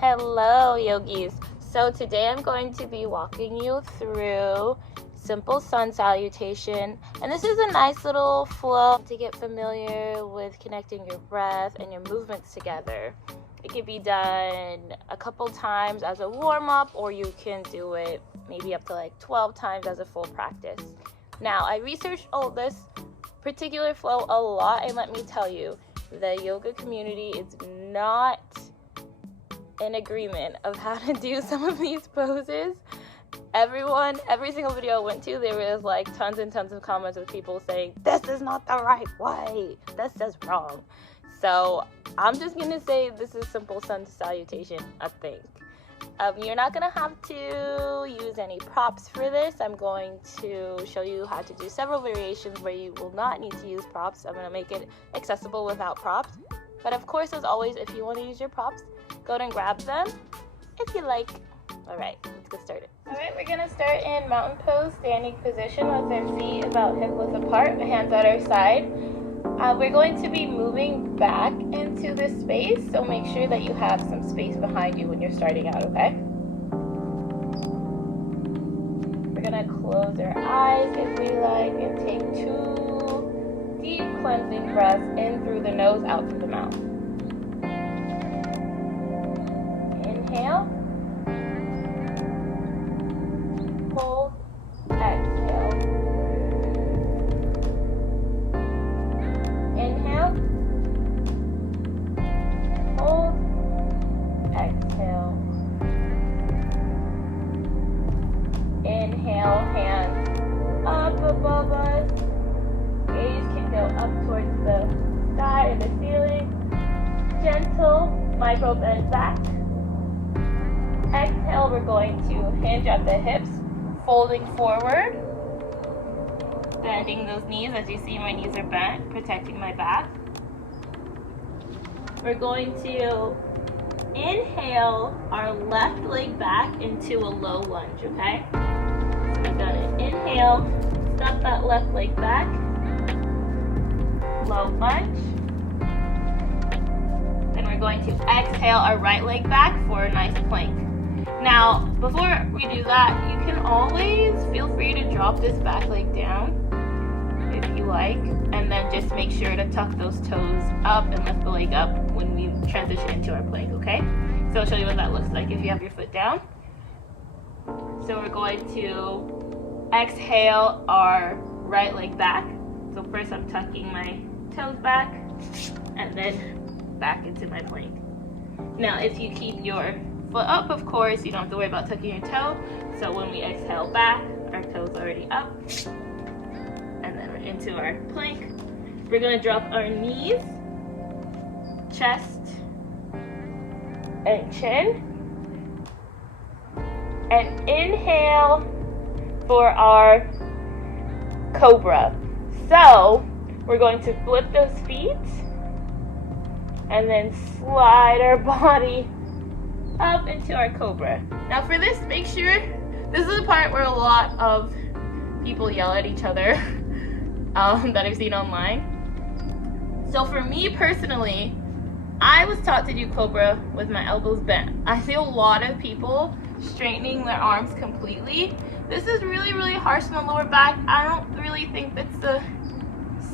Hello, yogis. So today I'm going to be walking you through simple sun salutation, and this is a nice little flow to get familiar with connecting your breath and your movements together. It can be done a couple times as a warm-up, or you can do it maybe up to like 12 times as a full practice. Now, I researched all this particular flow a lot, and let me tell you, the yoga community is not in agreement of how to do some of these poses. Every single video I went to, there was like tons and tons of comments of people saying, this is not the right way, this is wrong. So I'm just gonna say this is simple sun salutation, I think. You're not gonna have to use any props for this. I'm going to show you how to do several variations where you will not need to use props. I'm gonna make it accessible without props. But of course, as always, if you want to use your props, go ahead and grab them if you like. All right, let's get started. All right, we're gonna start in mountain pose, standing position with our feet about hip width apart, hands at our side. We're going to be moving back into this space, so make sure that you have some space behind you when you're starting out, okay? We're gonna close our eyes if we like and take 2 deep cleansing breaths in through the nose, out through the mouth. Inhale. Hold. Exhale. Inhale. Hold. Exhale. Inhale, hands up above us. Gaze can go up towards the sky and the ceiling. Gentle micro bend back. Exhale, we're going to hinge at the hips, folding forward, bending those knees. As you see, my knees are bent, protecting my back. We're going to inhale our left leg back into a low lunge, okay? So we're gonna inhale, step that left leg back, low lunge. Then we're going to exhale our right leg back for a nice plank. Now, before we do that, you can always feel free to drop this back leg down if you like, and then just make sure to tuck those toes up and lift the leg up when we transition into our plank, okay? So I'll show you what that looks like if you have your foot down. So we're going to exhale our right leg back. So first I'm tucking my toes back and then back into my plank. Now, if you keep your foot up, of course, you don't have to worry about tucking your toe. So when we exhale back, our toes already up. And then we're into our plank. We're gonna drop our knees, chest, and chin. And inhale for our cobra. So we're going to flip those feet and then slide our body up into our cobra. Now for this, make sure, this is the part where a lot of people yell at each other that I've seen online. So for me personally, I was taught to do cobra with my elbows bent. I see a lot of people straightening their arms completely. This is really, really harsh on the lower back. I don't really think that's the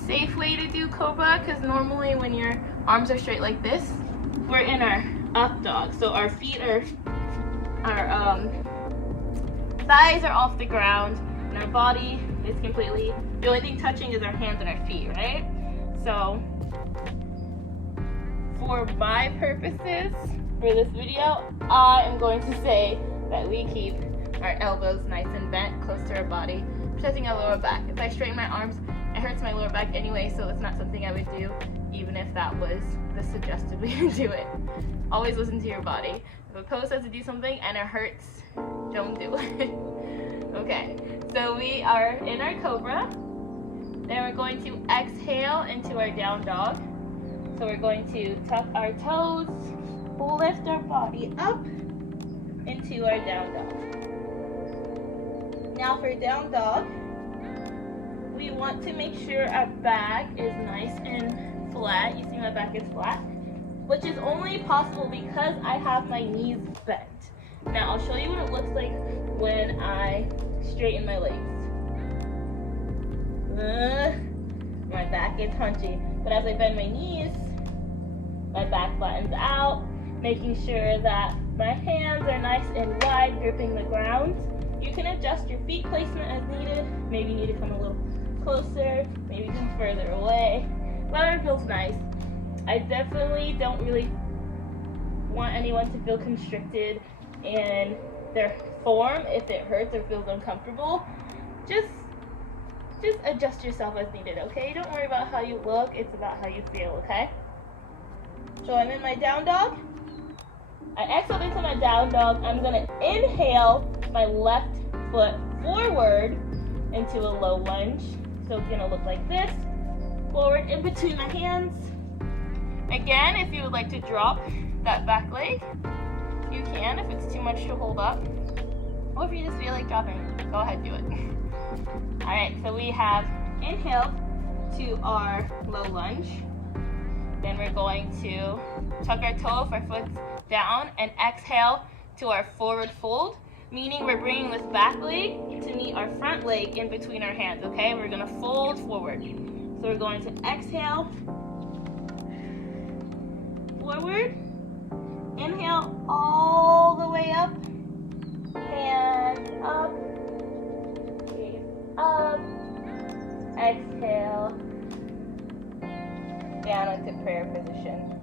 safe way to do cobra, because normally when your arms are straight like this, we're in our up dog. So our feet are, our thighs are off the ground, and our body is completely, the only thing touching is our hands and our feet, right? So for my purposes for this video, I am going to say that we keep our elbows nice and bent close to our body, protecting our lower back. If I straighten my arms, it hurts my lower back anyway, so it's not something I would do, even if that was the suggested way to do it. Always listen to your body. If a pose says to do something and it hurts, don't do it. Okay, so we are in our cobra. Then we're going to exhale into our down dog. So we're going to tuck our toes, lift our body up into our down dog. Now for down dog, we want to make sure our back is nice and flat. You see my back is flat. which is only possible because I have my knees bent. Now I'll show you what it looks like when I straighten my legs. My back gets hunchy, but as I bend my knees, my back flattens out, making sure that my hands are nice and wide, gripping the ground. You can adjust your feet placement as needed. Maybe you need to come a little closer, maybe come further away. Whatever feels nice. I definitely don't really want anyone to feel constricted in their form if it hurts or feels uncomfortable. Just adjust yourself as needed, okay? Don't worry about how you look, it's about how you feel, okay? So I'm in my down dog. I exhaled into my down dog. I'm gonna inhale my left foot forward into a low lunge. So it's gonna look like this. Forward in between my hands. Again, if you would like to drop that back leg, you can if it's too much to hold up. Or if you just feel like dropping, go ahead, do it. Alright, so we have inhale to our low lunge. Then we're going to tuck our toe if our foot's down and exhale to our forward fold, meaning we're bringing this back leg to meet our front leg in between our hands, okay? We're gonna fold forward. So we're going to exhale, forward, inhale all the way up, hands up, gaze up, exhale, down into prayer position.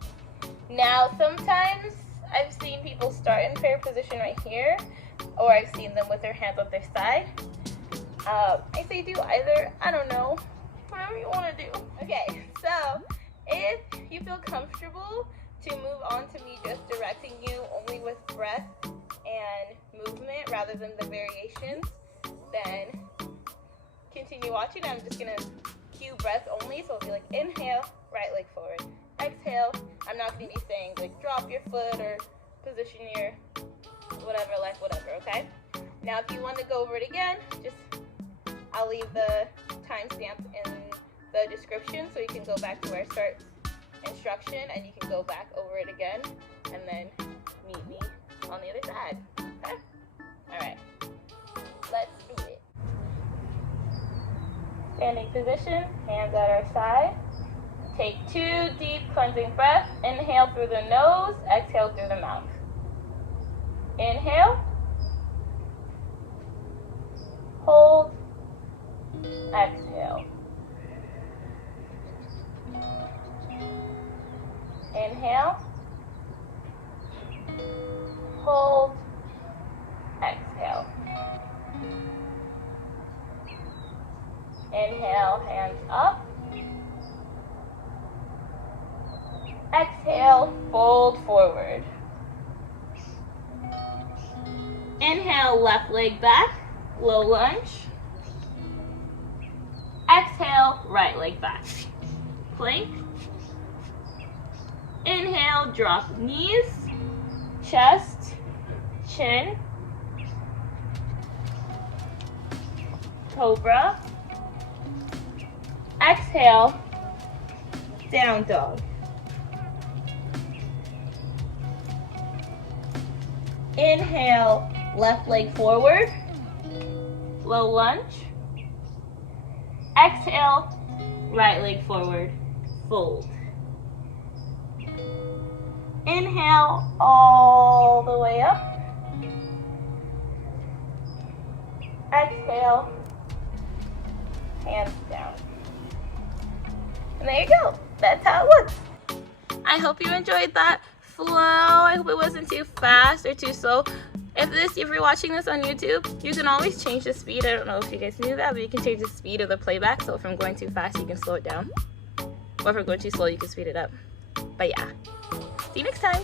Now, sometimes I've seen people start in prayer position right here, or I've seen them with their hands at their side. I say do either, I don't know, whatever you want to do. Okay, so if you feel comfortable to move on to me just directing you only with breath and movement rather than the variations, then continue watching. I'm just gonna cue breath only, so it'll be like inhale, right leg forward, exhale. I'm not gonna be saying like drop your foot or position your whatever, like whatever, okay? Now if you want to go over it again, just I'll leave the timestamp in the description so you can go back to where it starts instruction and you can go back over it again and then meet me on the other side. Okay? Alright. Let's do it. Standing position, hands at our side. Take 2 deep cleansing breaths. Inhale through the nose, exhale through the mouth. Inhale. Hold. Exhale. Inhale. Hold. Exhale. Inhale, hands up. Exhale, fold forward. Inhale, left leg back, low lunge. Exhale, right leg back. Plank. Inhale, drop knees, chest, chin, cobra. Exhale, down dog. Inhale, left leg forward, low lunge. Exhale, right leg forward, fold. Inhale all the way up. Exhale, hands down. And there you go. That's how it looks. I hope you enjoyed that flow. I hope it wasn't too fast or too slow. If you're watching this on YouTube, you can always change the speed. I don't know if you guys knew that, but you can change the speed of the playback. So if I'm going too fast, you can slow it down. Or if I'm going too slow, you can speed it up. But yeah, see you next time.